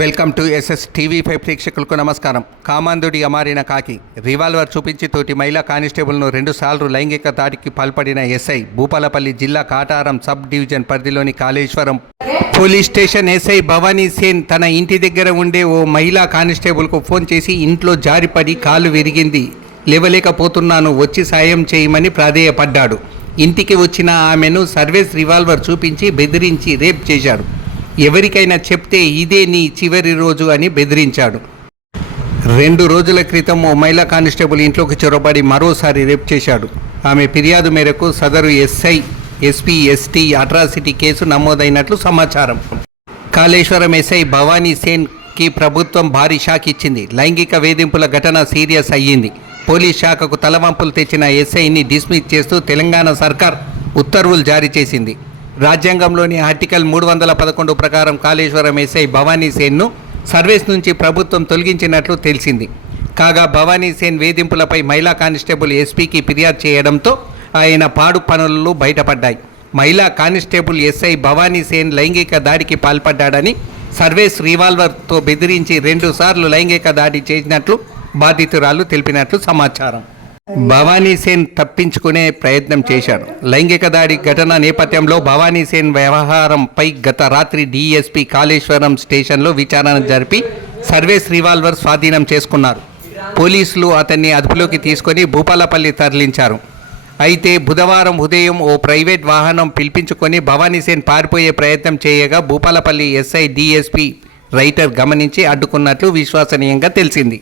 Welcome to SS TV5 ప్రేక్షకులకు నమస్కారం. కామాంధుడి అమారిన కాకి రివాల్వర్ చూపించి తోటి మహిళా కానిస్టేబుల్ను 2 సార్లు లైంగిక దాడికి పాల్పడిన ఎస్ఐ భూపాలపల్లి జిల్లా కాటారం సబ్ డివిజన్ పరిధిలోని Kaleshwaram police station SI Bhavani Sen తన ఇంటి దగ్గర ఉండే ఓ మహిళా కానిస్టేబుల్కు ఫోన్ చేసి ఇంట్లో జారిపడి కాలు విరిగింది, లేవలేకపోతున్నాను, వచ్చి సాయం చేయమని ప్రాధేయపడ్డాడు. ఇంటికి వచ్చిన ఆమెను సర్వీస్ రివాల్వర్ చూపించి బెదిరించి రేప్ చేశాడు. ఎవరికైనా చెప్తే ఇదే నీ చివరి రోజు అని బెదిరించాడు. 2 రోజుల క్రితం ఓ మహిళా కానిస్టేబుల్ ఇంట్లోకి చొరబడి మరోసారి రేప్ చేశాడు. ఆమె ఫిర్యాదు మేరకు సదరు ఎస్పీ ఎస్టీ అట్రాసిటీ కేసు నమోదైనట్లు సమాచారం. కాళేశ్వరం ఎస్ఐ భవానీ సేన్కి ప్రభుత్వం భారీ షాక్ ఇచ్చింది. లైంగిక వేధింపుల ఘటన సీరియస్ అయ్యింది. పోలీస్ శాఖకు తలవంపులు తెచ్చిన ఎస్ఐని డిస్మిస్ చేస్తూ తెలంగాణ సర్కార్ ఉత్తర్వులు జారీ చేసింది. రాజ్యాంగంలోని ఆర్టికల్ 311 ప్రకారం కాళేశ్వరం ఎస్ఐ భవానీ సేన్ను సర్వీస్ నుంచి ప్రభుత్వం తొలగించినట్లు తెలిసింది. కాగా భవానీ సేన్ వేధింపులపై మహిళా కానిస్టేబుల్ ఎస్పీకి ఫిర్యాదు చేయడంతో ఆయన పాడు పనులు బయటపడ్డాయి. మహిళా కానిస్టేబుల్ ఎస్ఐ భవానీ సేన్ లైంగిక దాడికి పాల్పడ్డాడని, సర్వీస్ రివాల్వర్తో బెదిరించి 2 సార్లు లైంగిక దాడి చేసినట్లు బాధితురాలు తెలిపినట్లు సమాచారం. భవానీ సేన్ తప్పించుకునే ప్రయత్నం చేశాడు. లైంగిక దాడి ఘటన నేపథ్యంలో భవానీ సేన్ వ్యవహారంపై గత రాత్రి డీఎస్పీ కాళేశ్వరం స్టేషన్లో విచారణ జరిపి సర్వీస్ రివాల్వర్ స్వాధీనం చేసుకున్నారు. పోలీసులు అతన్ని అదుపులోకి తీసుకొని భూపాలపల్లి తరలించారు. అయితే బుధవారం ఉదయం ఓ ప్రైవేట్ వాహనం పిలిపించుకొని భవానీ సేన్ పారిపోయే ప్రయత్నం చేయగా భూపాలపల్లి ఎస్ఐ డీఎస్పీ రైటర్ గమనించి అడ్డుకున్నట్లు విశ్వసనీయంగా తెలిసింది.